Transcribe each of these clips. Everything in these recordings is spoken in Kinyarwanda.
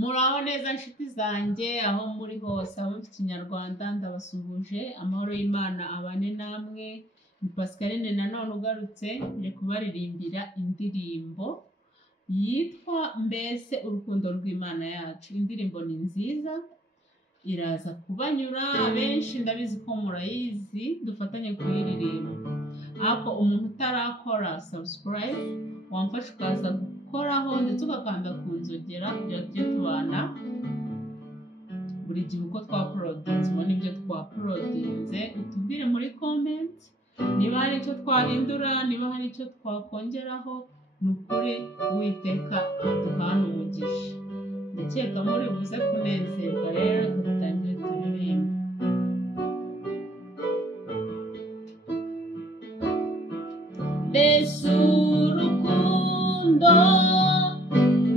Muraho neza nshuti zanjye aho muri hose abo mfite Ikinyarwanda ndabasuhuje amahoro y'Imana abane namwe. Ni Pascaline nanone ugarutse nje kubaririmbira indirimbo yitwa mbese urukundo rw'Imana yacu. Indirimbo ni nziza iraza kubanyura benshi ndabizi ko murayizi, dufatanye kuyiririmba. Ako umuntu utarakora subscribe wamfasha ukaza gukoraho ndetse ugakanda ku nzogera kugira tujye tubana buri gihe uko twaprodinze, ubona ibyo twaprodinze. Utubwire muri comment niba hari icyo twahindura, niba hari icyo twakongeraho. Ni ukuri Uwiteka aduhana umugisha. Ndakeka muri buze kunezerwa, rero dutangire turirimbe. Mbese urukundo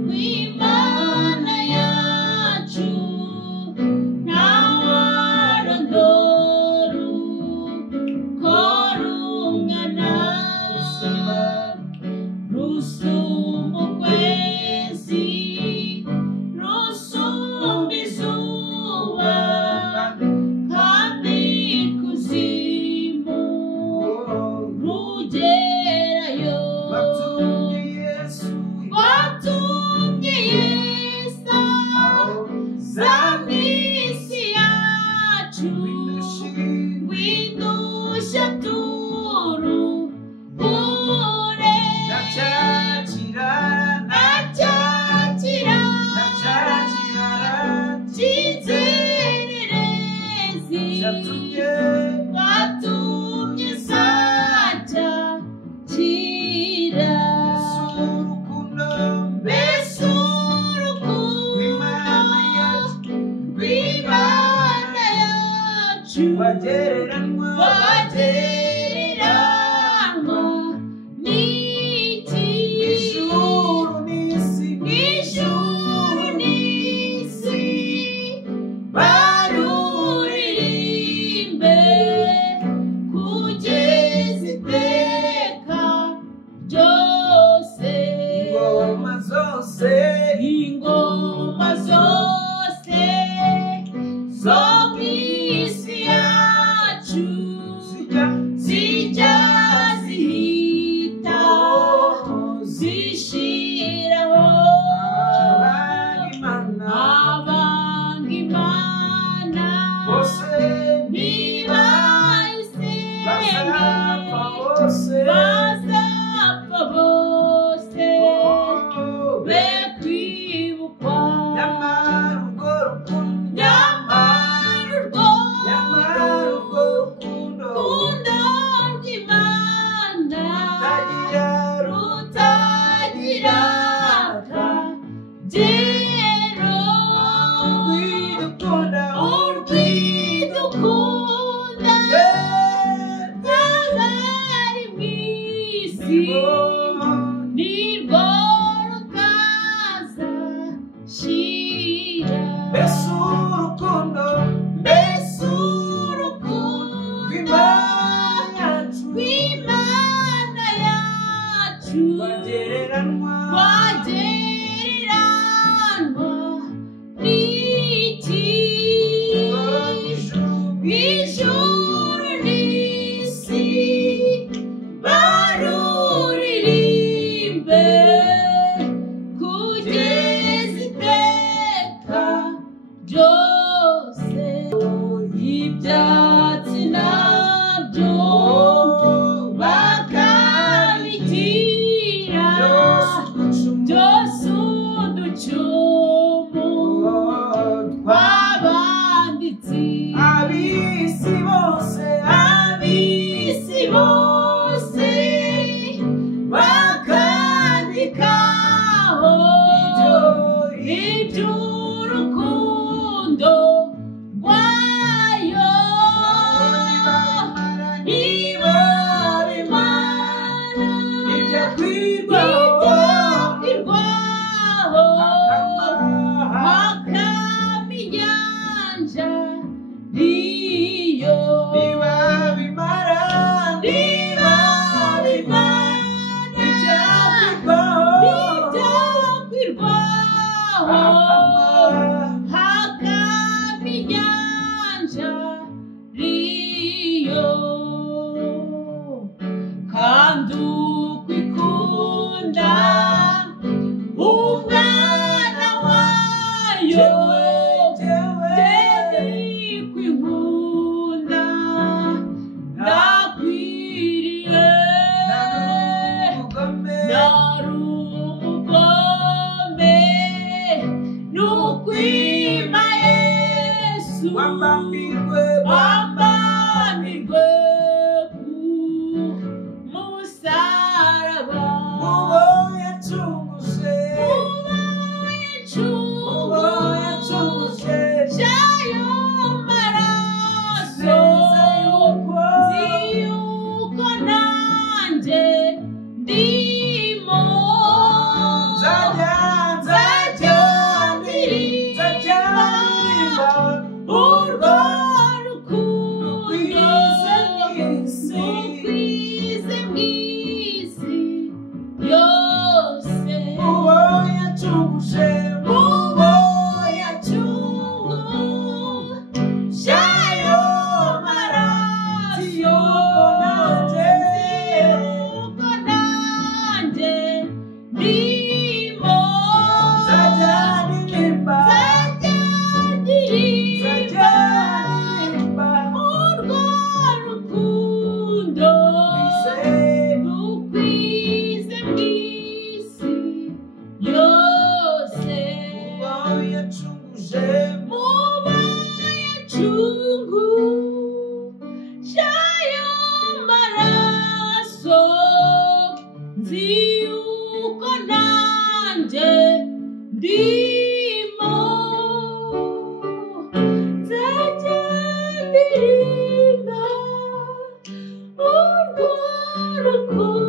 rw'Imana yacu ntawarondora uko rungana, rusumba ukwezi, rusumba izuba, kandi ikuzimu rugerayo. Watumye Yesu za misi yacu, windushya turuhure, cy'inzererezi, watumye sajya kira. Mbese urukundo rw'Imana yacu wagereranywa n'iki? Ijuru n'isi baruririmbe kugeza iteka ryose. Ingoma zose zo mw'isi yacu zijya zihita zishiraho, abanga Imana nibayisenge bazapfa bose be kwibukwa. Nyamara urwo rukundo rw'Imana rutagira akagero. Urwidukunda n'abari mw'isi nirwo rutazashira. Mbese urukundo rw'Imana yacu wagereranywa n'iki? Ijuru n'isi baruririmbe kugeza iteka wambambirwe ku musaraba, uwo yacunguje shayo maraso, nzi yuko nanjye ndimo nzajya ndirimba urwo rukundo rukwize mw'isi yose, uwo yacunguje shayo maraso, yuko nanjye ndimo nzajya ndirimba urwo rukundo rukwize mw'isi yose, muba yacunguje ayo maraso, nzi yuko nanjye ndimo nzajya ndirimba urwo rukundo